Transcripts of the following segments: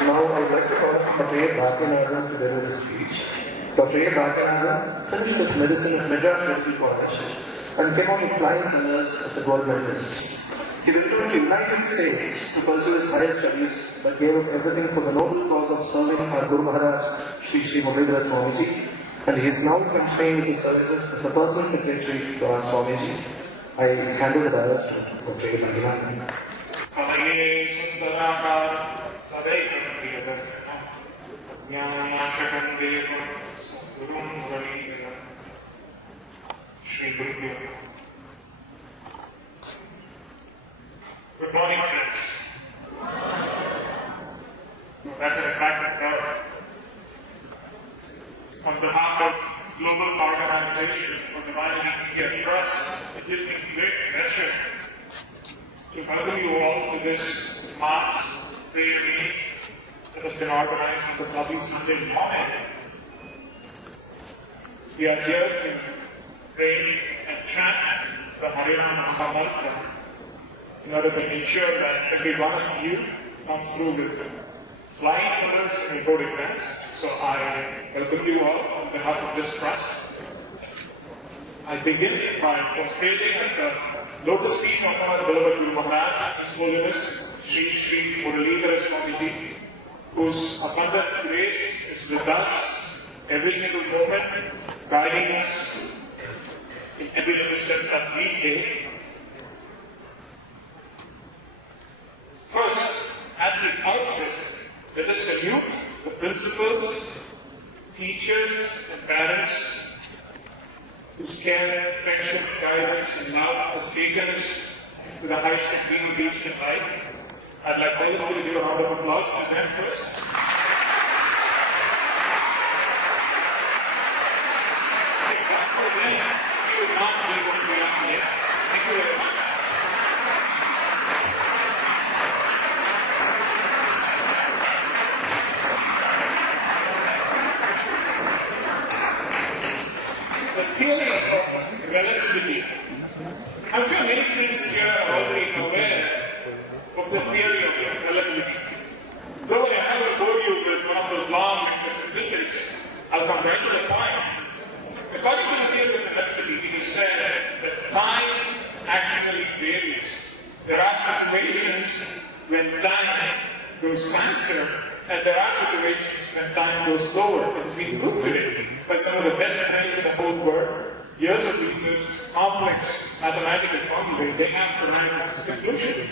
Now I would like to call upon Dr. Bhattacharya to deliver the speech. Dr. Bhattacharya finished his medicine at Madras Medical College and came out in flying colours as a gold medalist. He went to the United States to pursue his higher studies but gave up everything for the noble cause of serving our Guru Maharaj, Sri Mahamantra Swamiji, and he is now continuing with his services as a personal secretary to our Swamiji. I hand over the dais to Dr. Bhattacharya. Good morning, friends. That's an attractive crowd. On behalf of Global Organization for Divinity India Trust, it gives me great pleasure to welcome you all to this mass prayer meeting that has been organized on this lovely Sunday morning. We are here to pray and chant the Arangam Mahamantra in order to ensure that every one of you comes through with flying colours in board exams. So I welcome you all on behalf of this trust. I begin by prostrating at the lotus feet of our beloved Guru Maharaj, His Holiness Sri Muralidhara Swamiji, whose abundant grace is with us every single moment, guiding us in every step that we take. First, at the outset, let us salute the principals, teachers, and parents whose care, affection, guidance, and love has taken us to the heights that we have reached in life. I'd like all of you to give a round of applause to them first. You will not be what we are here. Thank you very much. The theory of relativity. I'm sure many friends here are already aware of the theory of relativity. Don't worry, I haven't bored you with one of those long lectures in physics. I'll come right to the point. According to the theory of relativity, it is said that time actually varies. There are situations when time goes faster, and there are situations when time goes slower. It's been proved today by some of the best minds in the whole world. Years of research, complex mathematical formulae, they have arrived at this conclusion.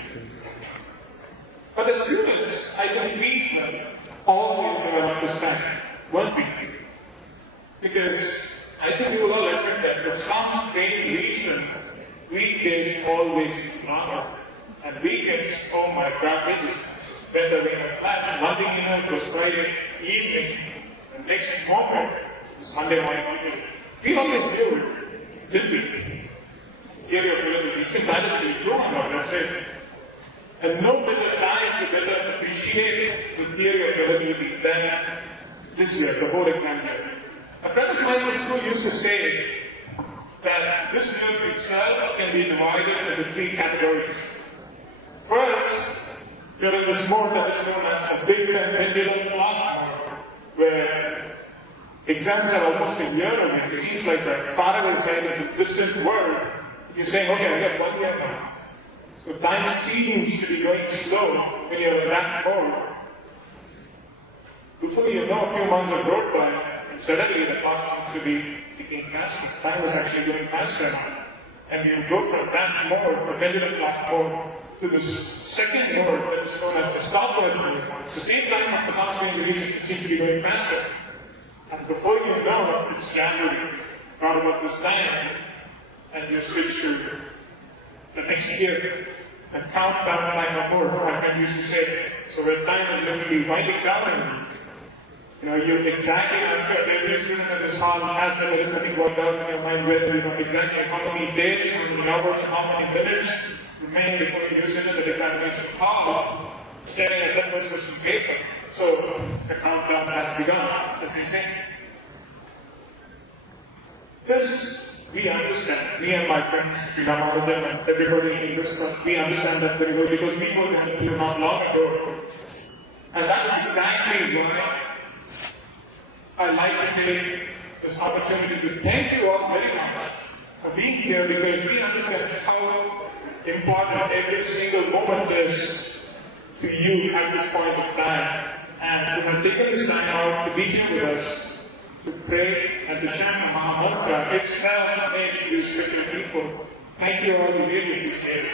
But as students, I think we always understand one thing. Because I think we will all admit that for some strange reason, weekdays always longer. And weekends, oh my God, it is better than a flash. One thing you know, it was Friday evening, and next moment was Monday morning. We always knew it, didn't we? Theory of relativity. Since I didn't go on that, that's it. And no better time to better appreciate the theory of relativity than this year, the board exam year. A friend of mine in school used to say that this year itself can be divided into three categories. First, there is a sport that is known as a big pendulum clock, where exams are almost a year away. It seems like that faraway side is a distant world. You're saying, okay, I got 1 year now. So time seems to be going slow when you're in that mode. Before you know, a few months have gone by, and suddenly the clock seems to be ticking faster. Time is actually going faster now. And you go from that mode, the pendulum clock mode, to the second mode that is known as the stopwatch mode. It's the same time after some strange reason, it seems to be going faster. And before you know, it's January, around about this time, and you switch to the next year and count down like a board. My friend used to say, so when time is literally winding down, you know, you exactly, I'm sure every student in this hall has the arithmetic worked out in your mind where you know exactly how many days, how many hours, and how many minutes remain before you sit in the examination hall, staring at that question paper. So the countdown has begun, as they say. This we understand. Me and my friends, Mahamantra, and everybody in English, we understand that very well because we were going to not long ago. And that is exactly exactly why I'd like to take this opportunity to thank you all very much for being here, because we understand how important every single moment is to you at this point of time. And to have taken this time out to be here with us, to pray and to chant the Mahamantra itself makes you special people. Thank you all, we really appreciate it.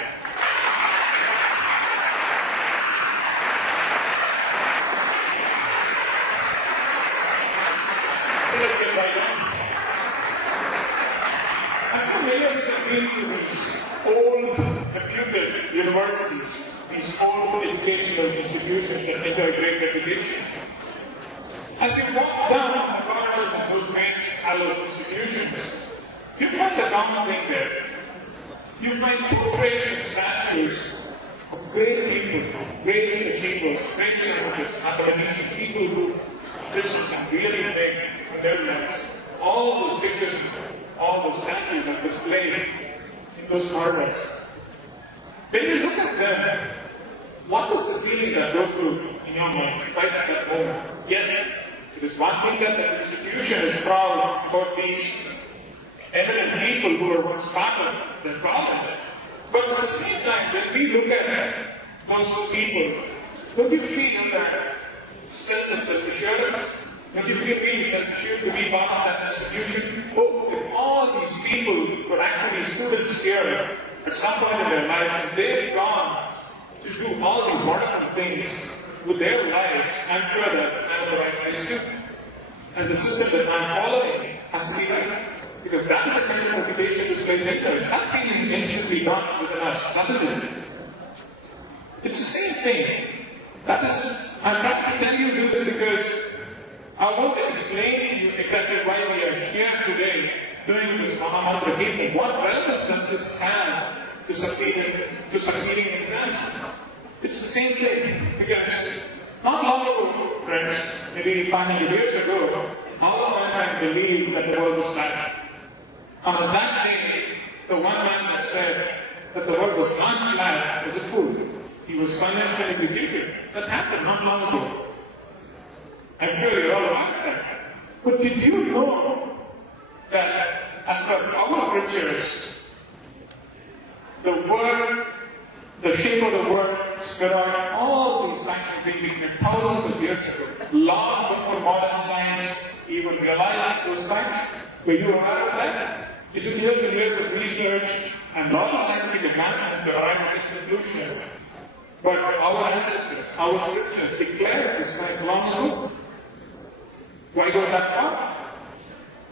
So let's get right on. I feel many of us have been to these old, reputed universities, these old educational institutions that enjoy great reputation. As you walk down the corridors of those great hallowed institutions, you find a common thing there. You find portraits and statues of great people, great achievers, great scientists, academics, people who did something really big in their lives. All those pictures, all those statues are displayed in those corridors. When you look at them, what is the feeling that goes through in your mind right at that moment? Yes, it is one thing that the institution is proud about these eminent people who were once part of the college. But at the same time, when we look at those people, don't you feel that sense of self-assurance? Don't you feel self-assured to be part of that institution? Oh, if all these people were actually students here at some point in their lives, and they've gone to do all these wonderful things with their lives, I'm sure that I'm the right place to. And the system that I'm following has to be right. Because that is the kind of reputation this place enters. That feeling instantly dawns within us, doesn't it? It's the same thing. That is, I'm trying to tell you this because I want to explain to you exactly why we are here today doing this Mahamantra meeting. What relevance does this have to succeeding in exams? It's the same thing, because not long ago, friends, maybe 500 years ago, all of mankind believed that the world was flat. And on that day, the one man that said that the world was not flat was a fool. He was punished and executed. That happened not long ago. I'm sure you're all aware of that. But did you know that as per our scriptures, the word, the shape of the word, spirit, all these facts have been written thousands of years ago, long before modern science even realized those facts? Were you aware of that? It took years and years of research and a lot of scientific advancements to arrive at the conclusion. But our ancestors, our scriptures declared this fact long ago. Why go that far?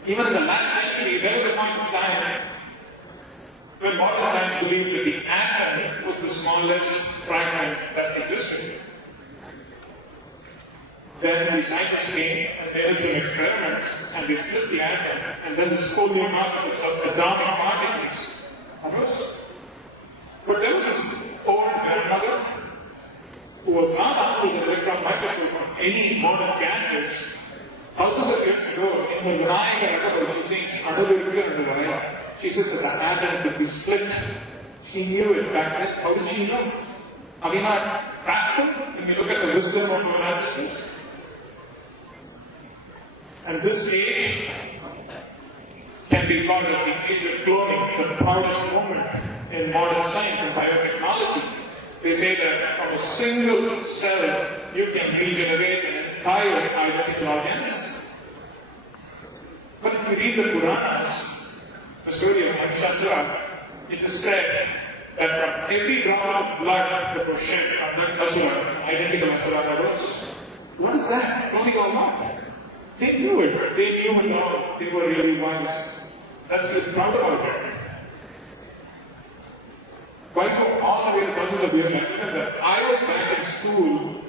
Even in the last century, there was a point in time when modern science believed that the atom was the smallest fragment that existed. Then the scientists came and they did some experiments and they split the atom, and then this whole new concept of atomic particles arose. But there was this old grandmother who was not under the electron microscope from any modern gadgets. Thousands of years ago, in the Vinayaka, she says, she says that the atom could be split. She knew it back then. How did she know? Are we not baffled when we look at the wisdom of our ancestors? And this age can be called as the age of cloning, the proudest moment in modern science and biotechnology. They say that from a single cell, you can regenerate an entire identical organism. But if you read the Puranas, the story of Mahamantra, it is said that from every drop of blood that was shed from that Asura, identical Asura arose. What is that? Cloning or what? They knew it. They knew it all. They were really wise. That's what is proud about it. Why go all the way to thousands of years after that? I was back in school.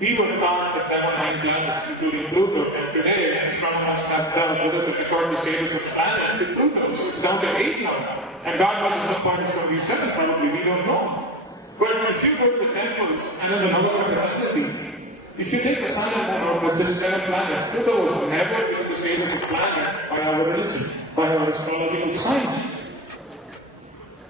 We were taught that there were 9 planets, including Pluto, and today astronomers have done whether to record the status of the planet to Pluto, so it's down to 8 now. And God must at some point is going to be 7, probably, we don't know. But if you go to the temples, and then another one is Saturday, if you take the sun and moon out as this 7 planets, Pluto was never given the status of planet by our religion, by our astrological science.